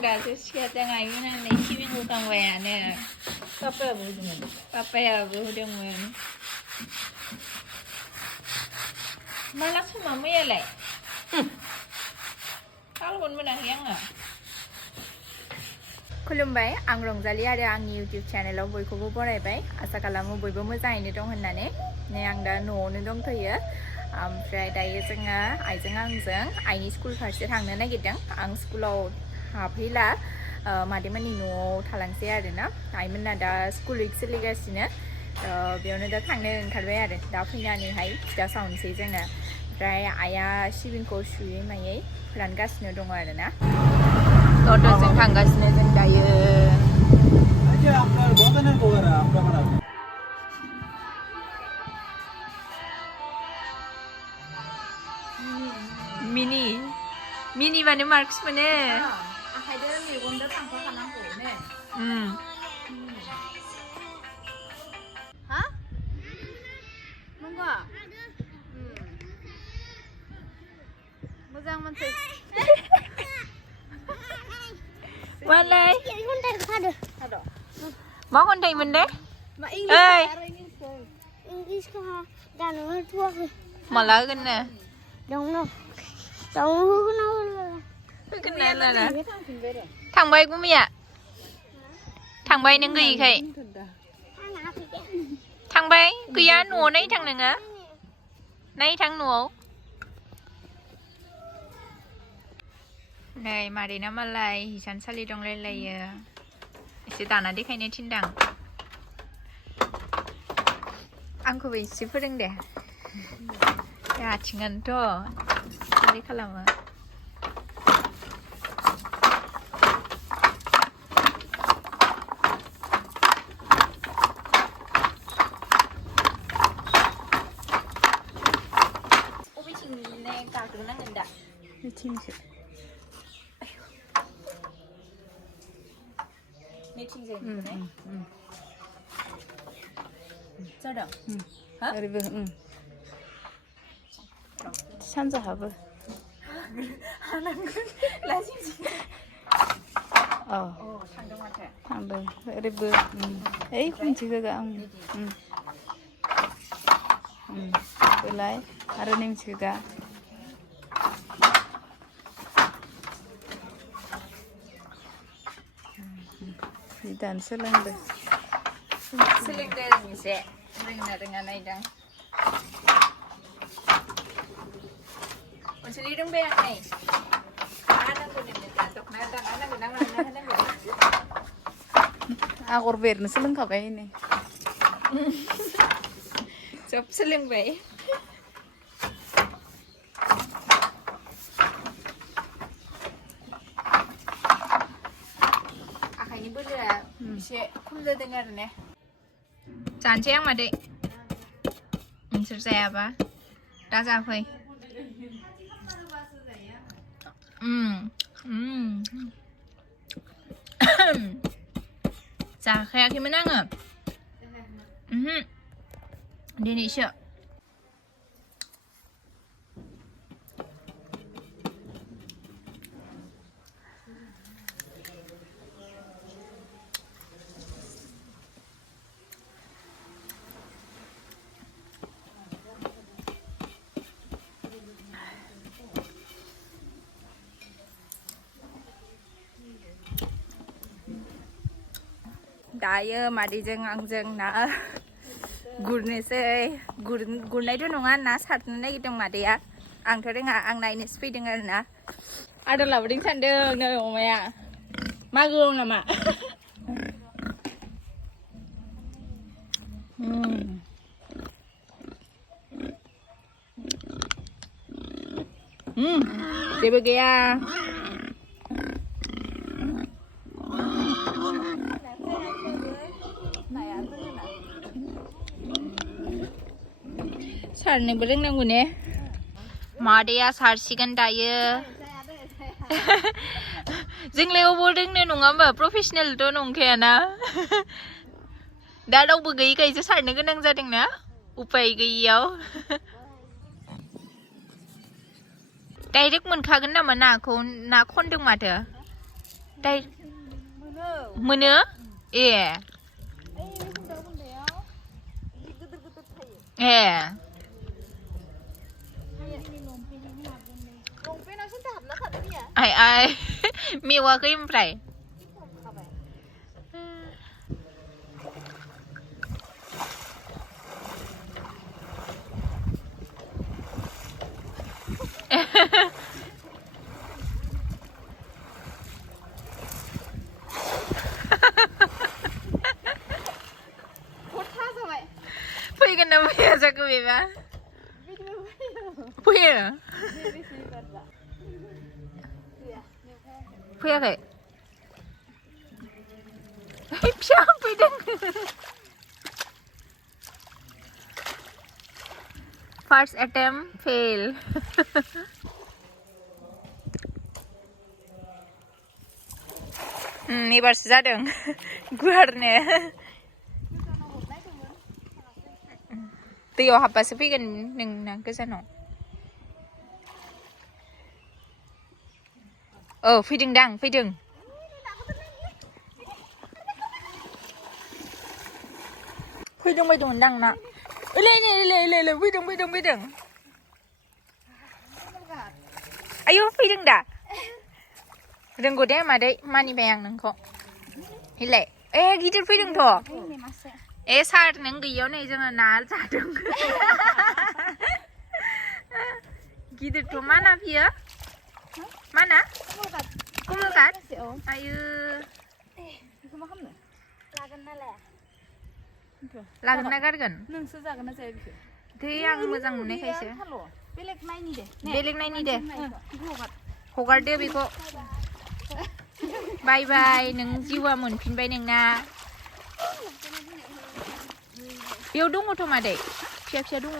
दासो सिखारदों आइमोना नै सिबिं होखांबायानो पापायाबो होदोंमोन माला समा मैयालाय थालखौनो मोनाखै आङो खुलुमबाय आं रंजालि आरो आंनि इउटिउब चेनेलाव बयखौबो बरायबाय आसा खालामो बयबो मोजाङैनो दं होननानै नै आं दा न'आवनो दंथ'यो ओमफ्राय दायो जोङो आइजों आंजों आइनि स्कुल फारसे थांनो नागिरदों आं स्कुलाव हाबहैला मादैमोननि न'आव थालांसै आरोना आइमोनना दा स्कुल उइक सोलिगासिनो बेयावनो दा थांनो ओंखारबाय आरो दा फैनानैहाय फिथा सावनोसै जोङो ओमफ्राय आइया सिबिंखौ सुयै मायै फोरानगासिनो दङ आरोना ट'ट'जों थांगासिनो जों दायो मिनि माने मार्कस मोनो आखाइजों मेगनजों थांफाखानांगौ ने हा नंगौ मोजां मोनसै मालाय मा खन्थाइमोन दे ओइ इंलिसखौ दानो होथ'वाखै माला होगोन नो थांबाय गुमैया थांबाय नों गैयिखाय थांबाय गैया न'आव नाय थां नोङो नाय थां न'आव नै मादैना मालाय हिसानसालि दंलायलायो एसे दाना देखायनो थिनदां आंखौबो एसे फोरों दे आथिङानोथ' मारै खालामो बबेथिंलाय गाग्रोनांगोन दा बेथिंसो जादों ओरैबो सानजाहाबो थांदों माथो थांदों ओरैबो ओइ खनसेखौ बेलाय आरो नोंसोगा दानो सोलोंदों एसे रोंना रोङा नायदां अनसुलि रोंबाय आं नै नांगौ नोंनो दा दख'ना दाना नांगौ ना मानो होनांगौ आगर बेरनो सोलोंखाबाय नै सब सोलोंबाय आखाइनि बोलोआ एसे खम जादों आरो ने जानोसै आं मादै नोंसोर जायाबा दा जाफै जाखायाखैमोन आङो दिनैसो दायो मादैजों आंजों ना गुरनोसै गुरनायथ' नङा ना सारनो नागिरदों मादैया आंथ' रोङा आं नायनोसो फैदों आरो ना आदार लाबोदों सानदों नै अमाया मागोआव नामा जेबो गैया सारनोबो रोंनांगौ ने मादैया सारसिगोन दायो जोंलाय अबाव रोंनो नङा होमबा प्रफेसनेलथ' नंखायाना दा रावबो गैयिखायसो सारनो गोनां जादोंना उपाय गैयियाव डाइरेक्ट मोनखागोन नामा नाखौ ना खनदों माथो ได้मोनो ए ए ai मेवाखै ओमफ्राय फैगोन ना फैया जाखो बेबा फैयो फैयाखै फिसा फैदों फार्स्ट एटेम्प्ट फेल एबारसो जादों गुवारनो दैयाव हाबबासो फैगोन नोंना गोजानाव औ फैदों दां फैदों फैदों बायदोंमोन दां ना ओलै फैदों आयौ फैदों दा रोंगौ दे मादै मानिबाय आं नोंखौ हिलाय ए गिदिर फैदोंथ' ए सार नों गैयियाव नै जोङो ना जादों गिदिरथ' मा ना बियो मा ना कमलकाट आयो लागोन ना गारगोन नोंसो जागोन ना जाया बेखौ दै आं मोजां मोननायखायसो बेलेग नायनि दे हगारदो बेखौ बाय बाय नों जिउआ मोनफिनबाय नोंना बेयाव दङथ' मादै फिसा दङ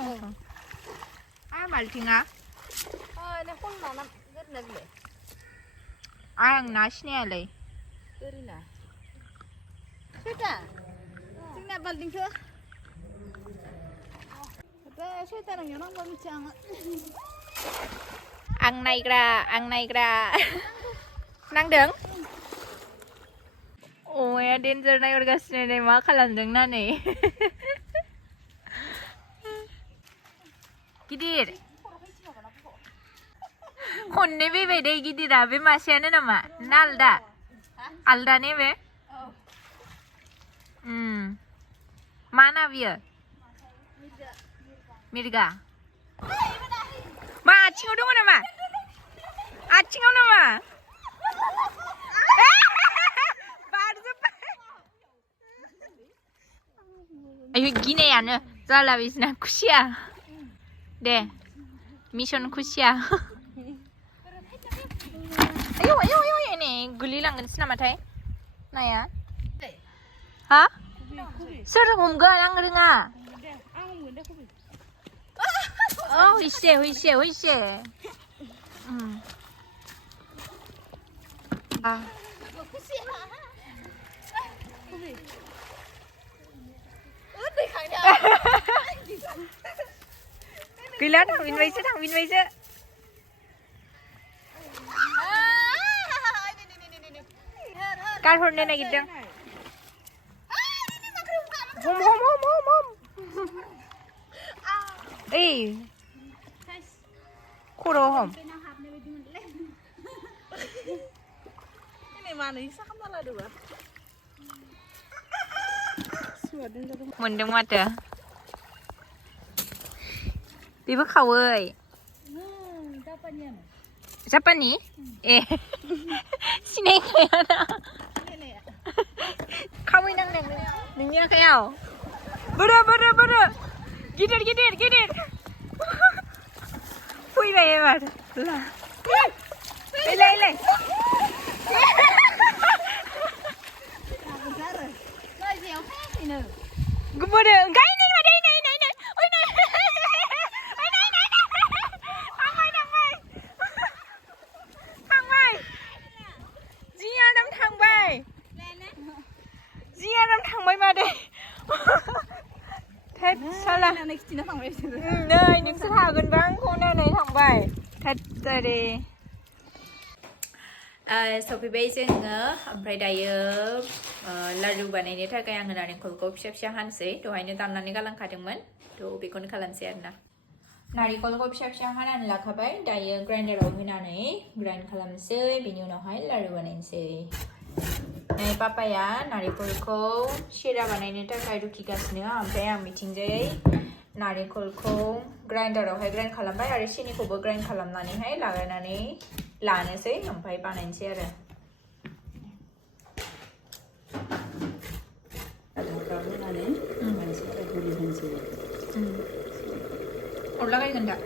बाल्थिङा आं ना सिनायालै जोंना बाल्थिंखौ आं नायग्रा नांदों अमाया डेन्जार नायहरगासिनो नै मा खालामदों ना नै गिदिर खननै फैबाय दै गिदिरा बे मासेयानो नामा ना आलदा ने बे मा ना बियो मिर्गा मा आथिङाव दङ नामा आयु गिनायानो जाला बिसना खुसिया दे मिशन खुसिया आयौ नै गोलैलांगोनसो नामाथाय नाया हा सोर हमगोन आं रोङा हुइसे गैला थांफिनबायसो गारहरनो नागिरदों हम ओइ खर' हम मोनदों माथो बेबो खावै जापानी ए सिनायखायाना खावै नांदों नोंनि आखायाव बोरो गिदिर फैबाय एबार एलाय बोरो गायनाय थांबाय मादै साला नै नोंसोर हागोनबा आंखौ नायनाय थांबाय सफैबाय जोङो ओमफ्राय दायो लारु बानायनो थाखाय आङो नारेंखलखौ फिसा फिसा हानोसै दहायनो दाननानै गालांखादोंमोन थ' बेखौनो खालामसै आरोना नारेंखलखौ फिसा फिसा हानानै लाखाबाय दायो ग्राइन्डाराव होनानै ग्राइन्ड खालामसै बिनि उनावहाय लारु बानायनोसै पापाया नारेंखलखौ सिरा बानायनो थाखाय रुखिगासिनो ओमफ्राय आं बिथिंजाय नारेंखलखौ ग्राइन्डारावहाय ग्राइन्ड खालामबाय आरो सिनिखौबो ग्राइन्ड खालामनानैहाय लागायनानै लानोसै ओमफ्राय बानायनोसै आरो अनला गायगोन दा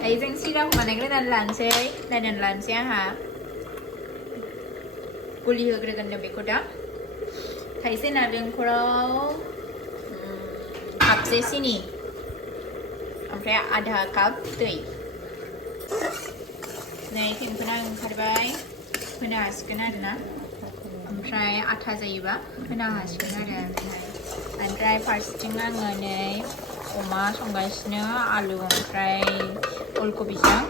दायो जों सिराखौ बानायग्रोनानै लानोसै आंहा गुलि होग्रोगोन बेखौ दा थाइसे नारेंखलाव कापसे सिनि ओमफ्राय आधा काप दै नै फेंफोना ओंखारबाय होनो हासिगोन आरोना ओमफ्राय आथा जायोबा होनो हासिगोन आरो ओमफ्राय फारसेथिं आङो नै अमा संगासिनो आलु ओमफ्राय फुलकबिजों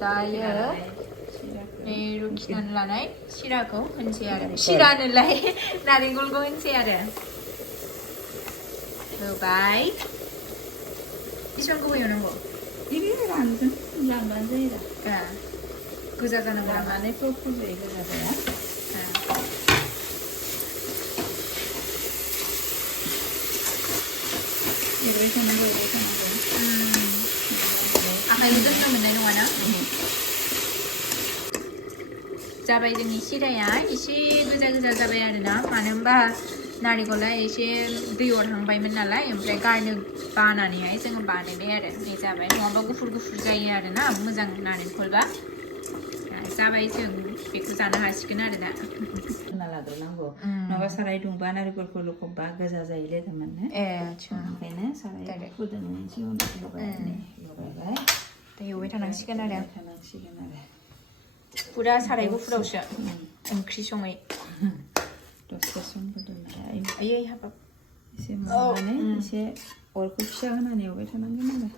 दायो नै रुखिनानै लानाय सिराखौ होनसै आरो सिरानोलाय नारेंखलखौ होनसै आरो होबाय बेसेबां गोबाव एवनांगौ लांबानो जायो दा गोजा जानांगौ लांनानै फुलुयै गोजा जाया एरबाय थानांगौ आखाइखौ दोननो मोननाय नङाना जाबाय जोंनि सिराया एसे गोजा गोजा जाबाय आरोना मानो होनबा नारेंखला एसे दै अरहांबायमोन नालाय ओमफ्राय गारनो बानानैहाय जोङो बानायबाय आरो नै जाबाय नङाबा गुफुर गुफुर जायो आरोना मोजां नारेंखलबा जाबाय जों बेखौ जानो हासिगोन आरो दा होना लाग्रोनांगौ नङाबा साराय दुंबा नारेंखलखौ लखबबा गोजा जायोलै थारमाने ओंखायनो साराय फुदुंनायनि उनाव लगायबाय दा एवबाय थानांसिगोन आरो फुरा साराय गुफुरावसो ओंख्रि सङै दसे सम फुदुंनानै आयै हाबाब एसे माबानानै एसे अरखौ फिसा होनानै एवबाय थानांगोन आरो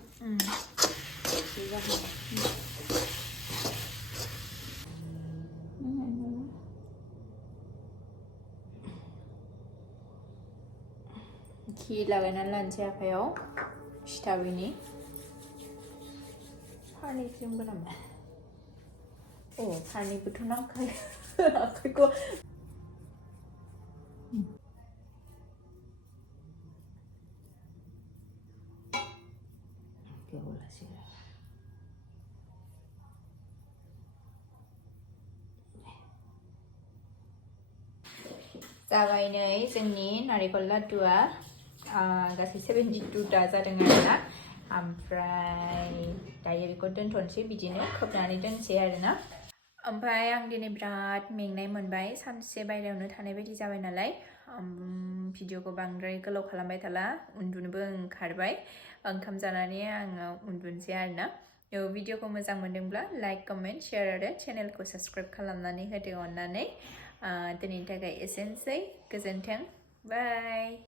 घि लागायनानै लानोसै आखायाव सिथाबैनि फारनैजोंबो नामा फारनैबोथ' नांखायो आखाइखौ जाबाय नै जोंनि नारेंखल लाद्दुआ गासै 72टा जादों आरोना ओमफ्राय दायो बेखौ दोनथ'नोसै बिदिनो खोबनानै दोनसै आरोना ओमफ्राय आं दिनै बिराद मेंनाय मोनबाय सानसे बायरायावनो थानाय बायदि जाबाय नालाय भिडिअखौ बांद्राय गोलाव खालामबाय थाला उन्दुनोबो ओंखारबाय ओंखाम जानानै आङो उन्दुनोसै आरोना भिडिअखौ मोजां मोनदोंब्ला लाइक कमेन्ट शेयार आरो चेनेलखौ साबस्क्राइब खालामनानै होदो अननानै दिनैनि थाखाय एसेनोसै गोजोन्थों बाय